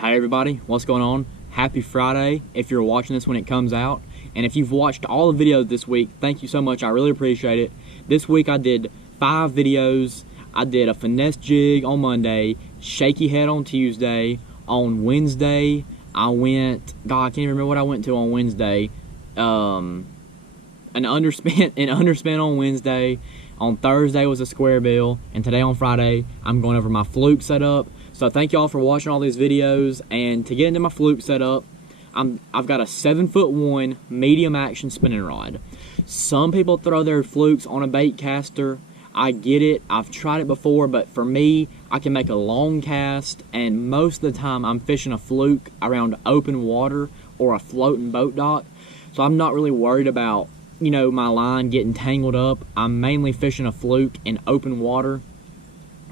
Hi everybody, what's going on? Happy Friday if you're watching this when it comes out. And if you've watched all the videos this week, thank you so much, I really appreciate it. This week I did 5 videos. I did a finesse jig on Monday, shaky head on Tuesday. On Wednesday, I went, God, I can't even remember what I went to on Wednesday. An underspin on Wednesday. On Thursday was a square bill, and today on Friday, I'm going over my Fluke setup. So thank y'all for watching all these videos, and to get into my Fluke setup, I've got a 7'1" medium action spinning rod. Some people throw their Flukes on a bait caster. I get it, I've tried it before, but for me, I can make a long cast, and most of the time I'm fishing a Fluke around open water or a floating boat dock. So I'm not really worried about, you know, my line getting tangled up. I'm mainly fishing a Fluke in open water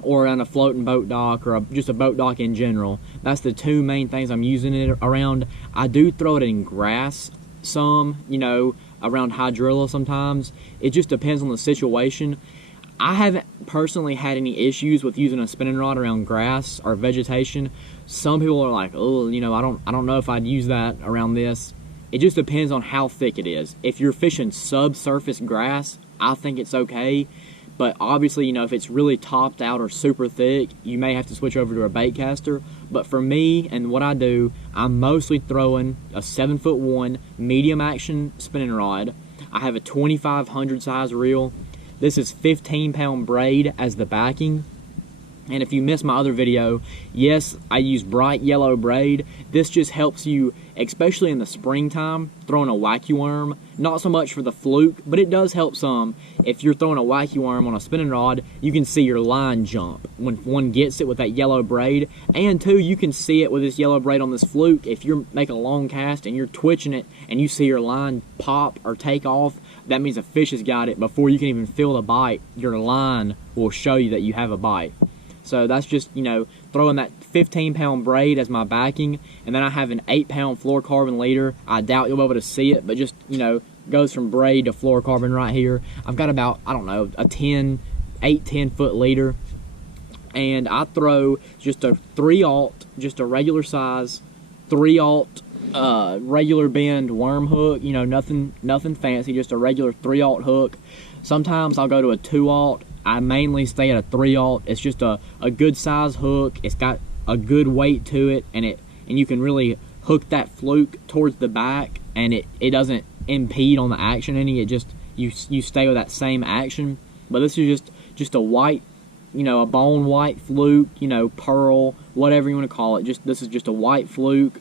or on a floating boat dock or just a boat dock in general. That's the two main things I'm using it around. I do throw it in grass some, you know, around hydrilla sometimes. It just depends on the situation. I haven't personally had any issues with using a spinning rod around grass or vegetation. Some people are like, oh, you know, I don't know if I'd use that around this. It just depends on how thick it is. If you're fishing subsurface grass, I think it's okay. But obviously, you know, if it's really topped out or super thick, you may have to switch over to a bait caster. But for me and what I do, I'm mostly throwing a 7'1" medium action spinning rod. I have a 2500 size reel. This is 15-pound braid as the backing. And if you missed my other video, yes, I use bright yellow braid. This just helps you, especially in the springtime, throwing a wacky worm. Not so much for the Fluke, but it does help some. If you're throwing a wacky worm on a spinning rod, you can see your line jump when one gets it with that yellow braid. And two, you can see it with this yellow braid on this Fluke. If you're making a long cast and you're twitching it and you see your line pop or take off, that means a fish has got it. Before you can even feel the bite, your line will show you that you have a bite. So that's just, you know, throwing that 15-pound braid as my backing, and then I have an 8-pound fluorocarbon leader. I doubt you'll be able to see it, but just, you know, goes from braid to fluorocarbon right here. I've got about, I don't know, a 8-10 foot leader, and I throw just a 3/0, just a regular size 3/0 regular bend worm hook. You know, nothing fancy, just a regular 3/0 hook. Sometimes I'll go to a 2/0. I mainly stay at a 3/0. It's just a good size hook. It's got a good weight to it, and you can really hook that Fluke towards the back, and it doesn't impede on the action any. It just you stay with that same action. But this is just a white, you know, a bone white Fluke, you know, pearl, whatever you want to call it. This is just a white Fluke.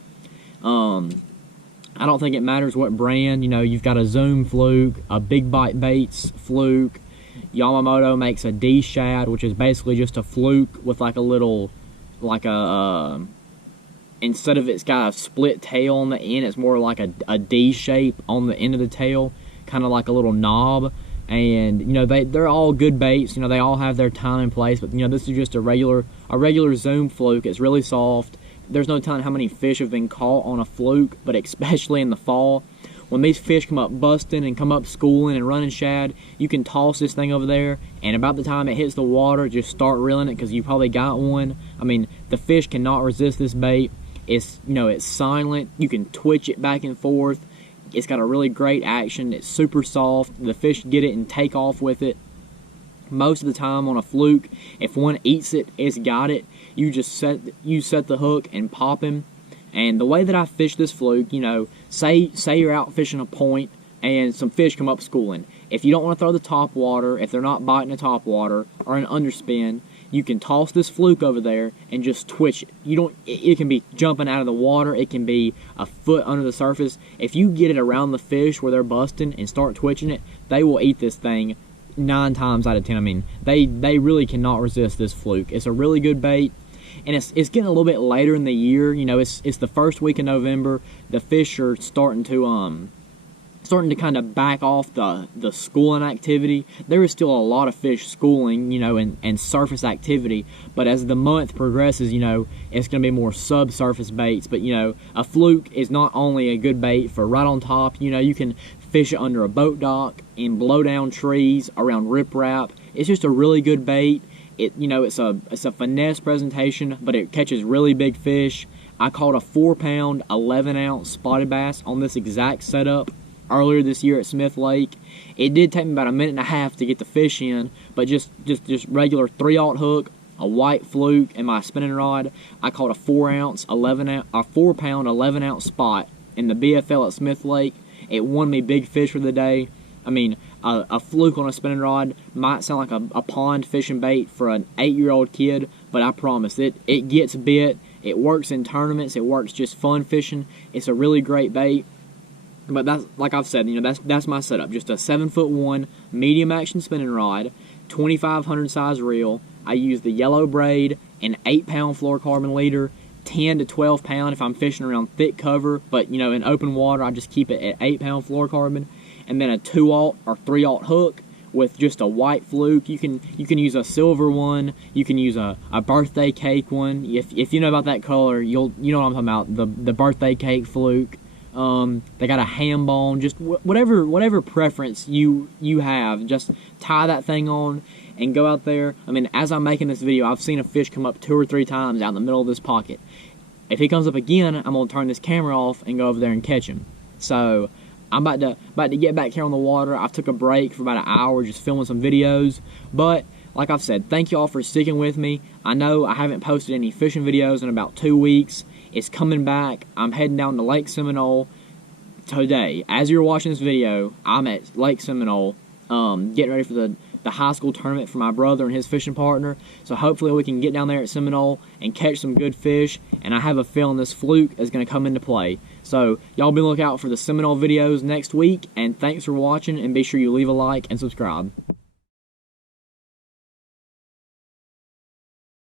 I don't think it matters what brand. You know, you've got a Zoom Fluke, a Big Bite Baits Fluke. Yamamoto makes a D shad, which is basically just a Fluke with like a little, like a, instead of it's got a split tail on the end, it's more like a D shape on the end of the tail, kind of like a little knob. And, you know, they're all good baits. You know, they all have their time and place, but, you know, this is just a regular Zoom Fluke. It's really soft. There's no telling how many fish have been caught on a Fluke, but especially in the fall. When these fish come up busting and come up schooling and running shad, you can toss this thing over there, and about the time it hits the water, just start reeling it because you probably got one. I mean, the fish cannot resist this bait. It's, you know, it's silent. You can twitch it back and forth. It's got a really great action. It's super soft. The fish get it and take off with it. Most of the time on a Fluke, if one eats it, it's got it. You just set the hook and pop him. And the way that I fish this Fluke, you know, say you're out fishing a point and some fish come up schooling. If you don't want to throw the top water, if they're not biting the top water or an underspin, you can toss this Fluke over there and just twitch it. It can be jumping out of the water. It can be a foot under the surface. If you get it around the fish where they're busting and start twitching it, they will eat this thing 9 times out of 10. I mean, they really cannot resist this Fluke. It's a really good bait. And it's getting a little bit later in the year. You know, it's the first week of November. The fish are starting to kind of back off the schooling activity. There is still a lot of fish schooling, you know, and surface activity. But as the month progresses, you know, it's going to be more subsurface baits. But, you know, a Fluke is not only a good bait for right on top. You know, you can fish it under a boat dock, in blow down trees, around riprap. It's just a really good bait. It's a finesse presentation, but it catches really big fish. I caught a 4-pound, 11-ounce spotted bass on this exact setup earlier this year at Smith Lake. It did take me about a minute and a half to get the fish in, but just regular 3/0 hook, a white fluke, and my spinning rod, I caught a 4-pound, 11-ounce spot in the BFL at Smith Lake. It won me big fish for the day. I mean, a fluke on a spinning rod might sound like a pond fishing bait for an 8-year-old kid, but I promise it gets bit. It works in tournaments. It works just fun fishing. It's a really great bait. But that's, like I've said, you know, that's my setup. Just a 7'1" medium action spinning rod, 2500 size reel. I use the yellow braid, an 8-pound fluorocarbon leader, 10 to 12 pound if I'm fishing around thick cover. But you know, in open water, I just keep it at 8-pound fluorocarbon, and then a 2/0 or 3/0 hook with just a white fluke. You can use a silver one. You can use a birthday cake one. If you know about that color, you know what I'm talking about. The birthday cake fluke. They got a ham bone. Just whatever preference you have. Just tie that thing on and go out there. I mean, as I'm making this video, I've seen a fish come up 2 or 3 times out in the middle of this pocket. If he comes up again, I'm gonna turn this camera off and go over there and catch him. So I'm about to get back here on the water. I took a break for about an hour just filming some videos. But like I've said, thank you all for sticking with me. I know I haven't posted any fishing videos in about 2 weeks. It's coming back. I'm heading down to Lake Seminole today. As you're watching this video, I'm at Lake Seminole getting ready for the high school tournament for my brother and his fishing partner. So hopefully we can get down there at Seminole and catch some good fish. And I have a feeling this fluke is going to come into play. So y'all be looking out for the Seminole videos next week. And thanks for watching, and be sure you leave a like and subscribe.